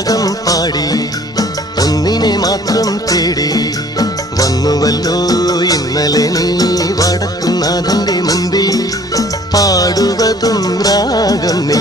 രാഗം പാടി ഒന്നിനെ മാത്രം തേടി വന്നുവല്ലോ ഇന്നലെ നീ വടക്കുന്നാഥന്റെ മുമ്പിൽ പാടുവതും രാഗം നീ